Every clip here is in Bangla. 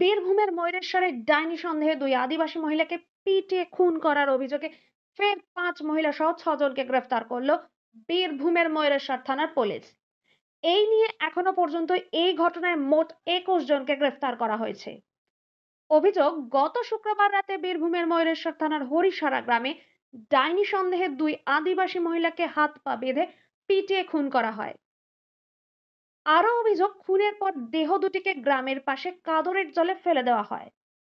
বীরভূমের ময়ূরেশ্বরে ডাইনি সন্দেহে দুই আদিবাসী মহিলাকে পিটিয়ে খুন করার অভিযোগে ফের 5 মহিলা সহ 6 জনকে গ্রেফতার করলো বীরভূমের ময়ূরেশ্বর থানার পুলিশ। এই নিয়ে এখনো পর্যন্ত এই ঘটনায় মোট 21 জনকে গ্রেফতার করা হয়েছে। অভিযোগ, গত শুক্রবার রাতে বীরভূমের ময়ূরেশ্বর থানার হরিসারা গ্রামে ডাইনি সন্দেহে দুই আদিবাসী মহিলাকে হাত পা বেঁধে পিটিয়ে খুন করা হয়। আরো অভিযোগ, খুনের পর দেহ দুটিকে গ্রামের পাশে কাদরের জলে ফেলে দেওয়া হয়।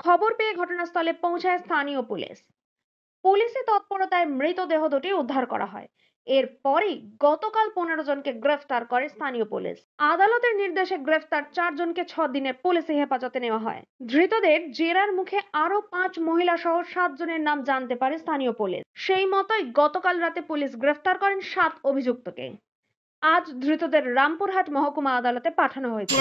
খবর পেয়ে ঘটনাস্থলে পৌঁছায় স্থানীয় পুলিশ। পুলিশি তৎপরতায় মৃতদেহ দুটি উদ্ধার করা হয়। এরপরই গতকাল 15 জনকে গ্রেফতার করে স্থানীয় পুলিশ। আদালতের নির্দেশে গ্রেফতার 4 জনকে 6 দিনের পুলিশি হেফাজতে নেওয়া হয়। ধৃতদের জেরার মুখে আরো 5 মহিলা সহ 7 জনের নাম জানতে পারে স্থানীয় পুলিশ। সেই মতোই গতকাল রাতে পুলিশ গ্রেফতার করেন 7 অভিযুক্তকে। আজ ধৃতদের রামপুরহাট মহকুমা আদালতে পাঠানো হয়েছে।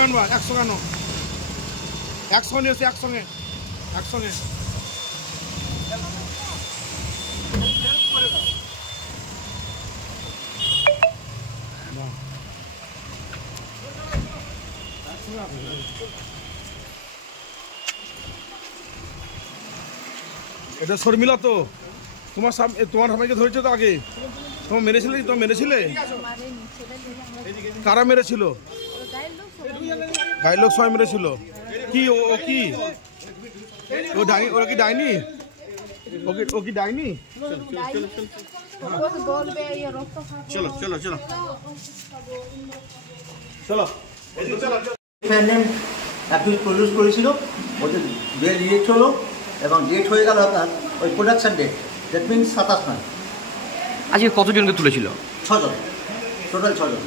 এটা শর্মিলা তো তোমার তোমার সবাইকে ধরেছে তো আগে তোমার মেরেছিলে তোমার মেরেছিলে কারা মেরেছিল গায়ের লোক সবাই মেরেছিল কি ও কি ও ডাইনি ওরা কি ডাইনি ও কি ডাইনি চলো চলো চলো চলো প্রডিউস করেছিল ওদের বেল রিজেক্ট হলো এবং ডেট হয়ে গেল আপনার ওই প্রোডাকশন ডেট দ্যাট মিনস 27 নয়। আজকে কতজনকে তুলেছিল? 6 জন, টোটাল 6 জন।